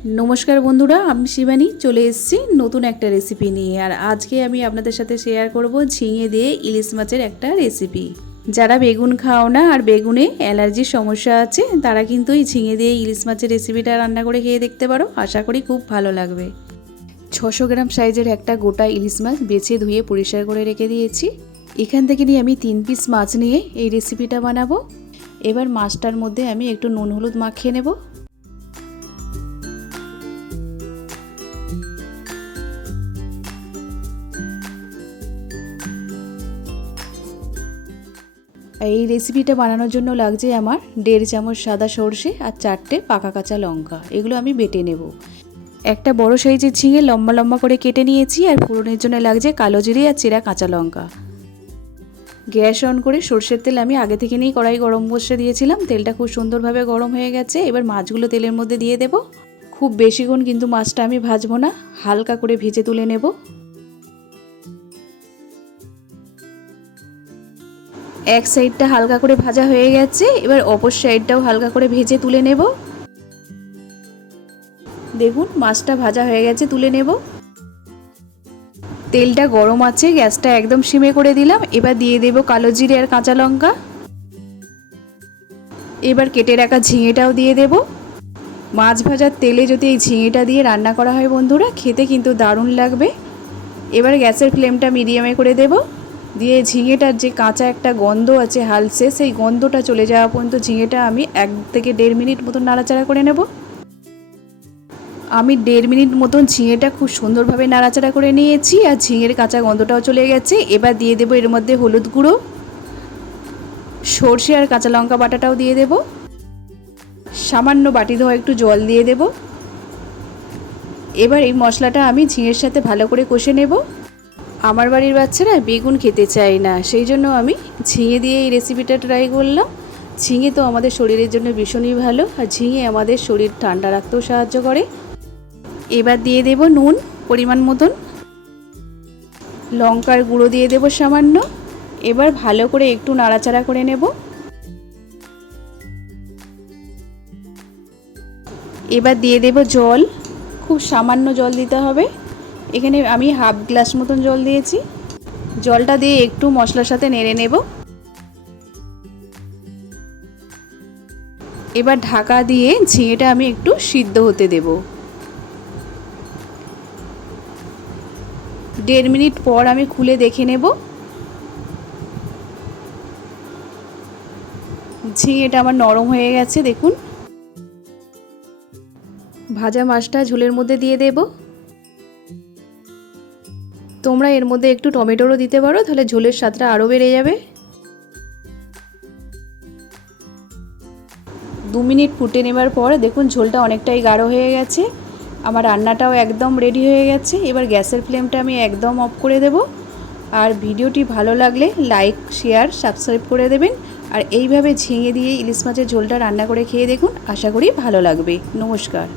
नमस्कार बंधुरा आमी शिवानी चले एसेছি नतून एक रेसिपि निये। और आज के आमी आपनादेर साथे शेयर करब झिंगे दिए इलिश माछेर एक रेसिपि। যারা বেগুন খাও না আর বেগুনে অ্যালার্জির সমস্যা আছে তারা কিন্তু এই ঝিঙে দিয়ে ইলিশ মাছের রেসিপিটা রান্না করে খেয়ে দেখতে পারো। আশা করি খুব ভালো লাগবে। 600 গ্রাম সাইজের একটা গোটা ইলিশ মাছ বেছে ধুয়ে পরিষ্কার করে রেখে দিয়েছি। এখান থেকে নিয়ে আমি 3 পিস মাছ নিয়ে এই রেসিপিটা বানাবো। এবার মাছটার মধ্যে আমি একটু নুন হলুদ মাখিয়ে নেব। এই রেসিপিটা বানানোর জন্য লাগছে আমার 1.5 চামচ সাদা সরষে আর 4টে পাকা কাঁচা লঙ্কা। এগুলো আমি বেটে নেব। একটা বড় সাইজের ঝিঙে লম্বা লম্বা করে কেটে নিয়েছি। আর ফোড়নের জন্য লাগছে কালো জিরে আর চেরা কাঁচা লঙ্কা। গ্যাস অন করে সরষের তেল আমি আগে থেকে নিয়ে কড়াই গরম বসিয়ে দিয়েছিলাম। তেলটা খুব সুন্দরভাবে গরম হয়ে গেছে। এবার মাছগুলো তেলের মধ্যে দিয়ে দেব। খুব বেশিক্ষণ কিন্তু মাছটা আমি ভাজবো না, হালকা করে ভেজে তুলে নেব। এক সাইডটা হালকা করে ভাজা হয়ে গেছে, এবার অপর সাইডটাও হালকা করে ভেজে তুলে নেব। দেখুন মাছটা ভাজা হয়ে গেছে, তুলে নেব। তেলটা গরম আছে, গ্যাসটা একদম সিমে করে দিলাম। এবার দিয়ে দেব কালো জিরে আর কাঁচা লঙ্কা। এবার কেটে রাখা ঝিঙেটাও দিয়ে দেব। মাছ ভাজার তেলে যদি এই ঝিঙেটা দিয়ে রান্না করা হয় বন্ধুরা, খেতে কিন্তু দারুণ লাগবে। এবার গ্যাসের ফ্লেমটা মিডিয়ামে করে দেব। দিয়ে ঝিঙেটার যে কাঁচা একটা গন্ধ আছে হালসে, সেই গন্ধটা চলে যাওয়া পর্যন্ত ঝিঙেটা আমি 1 থেকে 1.5 মিনিট মতন নাড়াচাড়া করে নেব। আমি 1.5 মিনিট মতন ঝিঙেটা খুব সুন্দরভাবে নাড়াচাড়া করে নিয়েছি। আর ঝিঙের কাঁচা গন্ধটাও চলে গেছে। এবার দিয়ে দেব এর মধ্যে হলুদ গুঁড়ো, সরষে আর কাঁচা লঙ্কা বাটাটাও দিয়ে দেব। সামান্য বাটি ধোয়া একটু জল দিয়ে দেব। এবার এই মশলাটা আমি ঝিঙের সাথে ভালো করে কষে নেব। আমার বাড়ির বাচ্চারা বেগুন খেতে চায় না, সেই জন্য আমি ঝিঙে দিয়ে এই রেসিপিটা ট্রাই করলাম। ঝিঙে তো আমাদের শরীরের জন্য ভীষণই ভালো, আর ঝিঙে আমাদের শরীর ঠান্ডা রাখতেও সাহায্য করে। এবার দিয়ে দেব নুন পরিমাণ মতন, লঙ্কার গুঁড়ো দিয়ে দেব সামান্য। এবার ভালো করে একটু নাড়াচাড়া করে নেব। এবার দিয়ে দেব জল, খুব সামান্য জল দিতে হবে। এখানে আমি হাফ গ্লাস মতন জল দিয়েছি। জলটা দিয়ে একটু মশলার সাথে নেড়ে নেব। এবার ঢাকা দিয়ে ঝিঙেটা আমি একটু সিদ্ধ হতে দেব। 1.5 মিনিট পর আমি খুলে দেখে নেব। ঝিঙেটা আমার নরম হয়ে গেছে দেখুন। ভাজা মাছটা ঝোলের মধ্যে দিয়ে দেব। তোমরা এর মধ্যে একটু টমেটোরও দিতে পারো, তাহলে ঝোলের স্বাদটা আরও বেড়ে যাবে। 2 মিনিট ফুটে নেবার পর দেখুন ঝোলটা অনেকটাই গাঢ় হয়ে গেছে। আমার রান্নাটাও একদম রেডি হয়ে গেছে। এবার গ্যাসের ফ্লেমটা আমি একদম অফ করে দেব। আর ভিডিওটি ভালো লাগলে লাইক শেয়ার সাবস্ক্রাইব করে দেবেন। আর এইভাবে ঝিঙে দিয়ে ইলিশ মাছের ঝোলটা রান্না করে খেয়ে দেখুন, আশা করি ভালো লাগবে। নমস্কার।